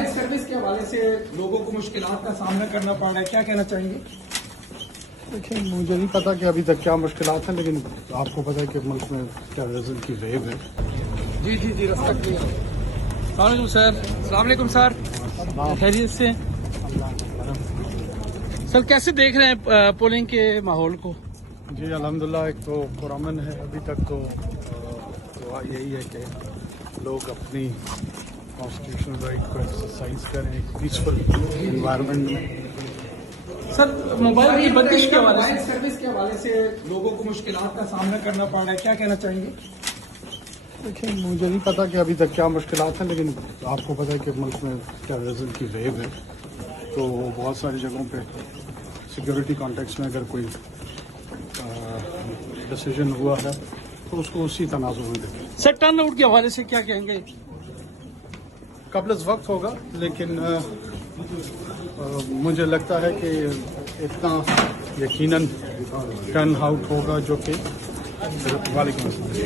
Mobile service کے حوالے سے لوگوں کو مشکلات کا سامنا کرنا پڑ رہا ہے، کیا کہنا چاہیں گے؟ دیکھیں مجھے نہیں پتا کہ ابھی تک کیا مشکلات ہیں، لیکن آپ کو پتا ہے کہ ملک میں ٹیررزم کی ویو ہے. جی رستہ کلیئر. السلام علیکم سر. السلام علیکم سر. خیریت سے سر؟ کیسے دیکھ رہے ہیں پولنگ کے ماحول کو؟ جی الحمدللہ، ایک تو پرامن ہے. ابھی تک تو دعا یہی ہے کہ لوگ اپنی کانسٹیٹیوشنل رائٹ کو ایکسرسائز کریں ایک پیسفل انوائرمنٹ میں. سر موبائل کی بندش کے موبائل سروس کے حوالے سے لوگوں کو مشکلات کا سامنا کرنا پڑ رہا ہے، کیا کہنا چاہیں گے؟ دیکھیں مجھے نہیں پتا کہ ابھی تک کیا مشکلات ہیں، لیکن آپ کو پتا ہے کہ ملک میں ٹیررزم کی ویو ہے. تو بہت ساری جگہوں پہ سیکورٹی کانٹیکس میں اگر کوئی ڈیسیجن ہوا ہے تو اس کو اسی تناظر میں دیکھیں. سر ٹرن آؤٹ کے حوالے سے کیا کہیں گے؟ قبل از وقت ہوگا، لیکن مجھے لگتا ہے کہ اتنا یقیناً ٹرن آؤٹ ہوگا جو کہ. وعلیکم السلام.